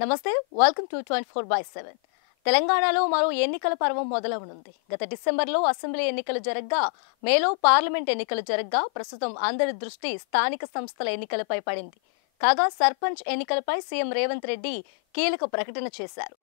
నమస్తే welcome to 24/7 తెలంగాణలో మరో ఎన్నికల పర్వం మొదలవనుంది. గత డిసెంబర్లో అసెంబ్లీ ఎన్నికలు జరగ్గా మేలో పార్లమెంట్ ఎన్నికలు జరగ్గా ప్రస్తుతం అందరి దృష్టి స్థానిక సంస్థల ఎన్నికలపై పడింది. కాగా సర్పంచ్ ఎన్నికలపై సీఎం రేవంత్ రెడ్డి కీలక ప్రకటన చేశారు.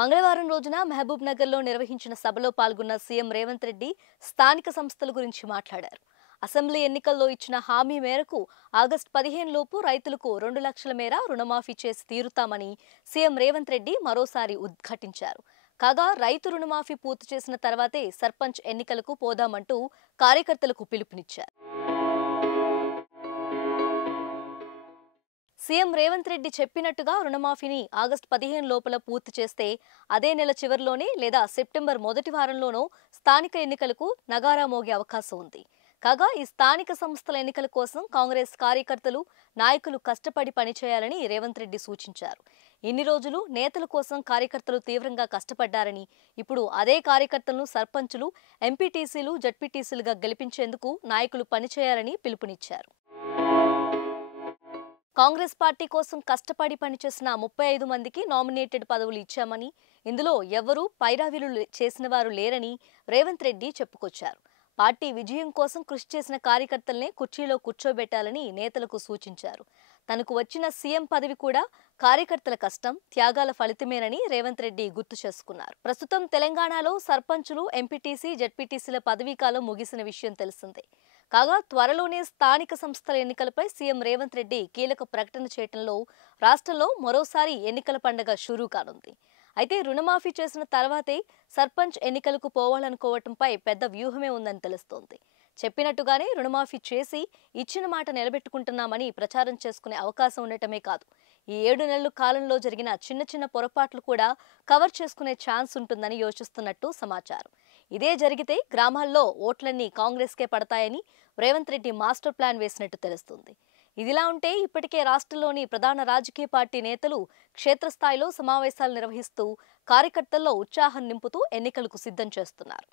మంగళవారం రోజున మహబూబ్ నగర్లో నిర్వహించిన సభలో పాల్గొన్న సీఎం రేవంత్ రెడ్డి స్థానిక సంస్థల గురించి మాట్లాడారు. అసెంబ్లీ ఎన్నికల్లో ఇచ్చిన హామీ మేరకు ఆగస్టు 15 లోపు రైతులకు 2 లక్షల మేర రుణమాఫీ చేసి తీరుతామని సీఎం రేవంత్ రెడ్డి మరోసారి ఉద్ఘాటించారు. కాగా రైతు రుణమాఫీ పూర్తి చేసిన తర్వాతే సర్పంచ్ ఎన్నికలకు పోదామంటూ కార్యకర్తలకు పిలుపునిచ్చారు. సీఎం రేవంత్ రెడ్డి చెప్పినట్టుగా రుణమాఫీని ఆగస్టు 15 లోపల పూర్తి చేస్తే అదే నెల చివరిలోనే లేదా సెప్టెంబర్ మొదటి వారంలోనో స్థానిక ఎన్నికలకు నగారా మోగే అవకాశం ఉంది. కాగా ఈ స్థానిక సంస్థల ఎన్నికల కోసం కాంగ్రెస్ కార్యకర్తలు నాయకులు కష్టపడి పనిచేయాలని రేవంత్ రెడ్డి సూచించారు. ఇన్ని రోజులు నేతల కోసం కార్యకర్తలు తీవ్రంగా కష్టపడ్డారని, ఇప్పుడు అదే కార్యకర్తలను సర్పంచులు, ఎంపీటీసీలు, జడ్పీటీసీలుగా గెలిపించేందుకు నాయకులు పనిచేయాలని పిలుపునిచ్చారు. కాంగ్రెస్ పార్టీ కోసం కష్టపడి పనిచేసిన 35 మందికి నామినేటెడ్ పదవులు ఇచ్చామని, ఇందులో ఎవరూ పైరావీలు చేసిన వారు లేరని రేవంత్ రెడ్డి చెప్పుకొచ్చారు. పార్టీ విజయం కోసం కృషి చేసిన కార్యకర్తలనే కుర్చీలో కూర్చోబెట్టాలని నేతలకు సూచించారు. తనకు వచ్చిన సీఎం పదవి కూడా కార్యకర్తల కష్టం, త్యాగాల ఫలితమేనని రేవంత్ రెడ్డి గుర్తు చేసుకున్నారు. ప్రస్తుతం తెలంగాణలో సర్పంచులు, ఎంపీటీసీ, జడ్పీటీసీల పదవీకాలం ముగిసిన విషయం తెలిసిందే. కాగా త్వరలోనే స్థానిక సంస్థల ఎన్నికలపై సీఎం రేవంత్ రెడ్డి కీలక ప్రకటన చేయడంలో రాష్ట్రంలో మరోసారి ఎన్నికల పండుగ షురూ కానుంది. అయితే రుణమాఫీ చేసిన తర్వాతే సర్పంచ్ ఎన్నికలకు పోవాలనుకోవటంపై పెద్ద వ్యూహమే ఉందని తెలుస్తోంది. చెప్పినట్టుగానే రుణమాఫీ చేసి ఇచ్చిన మాట నిలబెట్టుకుంటున్నామని ప్రచారం చేసుకునే అవకాశం ఉండటమే కాదు, ఈ 7 నెలల కాలంలో జరిగిన చిన్న చిన్న పొరపాట్లు కూడా కవర్ చేసుకునే ఛాన్స్ ఉంటుందని యోచిస్తున్నట్టు సమాచారం. ఇదే జరిగితే గ్రామాల్లో ఓట్లన్నీ కాంగ్రెస్కే పడతాయని రేవంత్ రెడ్డి మాస్టర్ ప్లాన్ వేసినట్టు తెలుస్తుంది. ఇదిలా ఉంటే ఇప్పటికే రాష్ట్రంలోని ప్రధాన రాజకీయ పార్టీ నేతలు క్షేత్రస్థాయిలో సమావేశాలు నిర్వహిస్తూ కార్యకర్తల్లో ఉత్సాహం నింపుతూ ఎన్నికలకు సిద్ధం చేస్తున్నారు.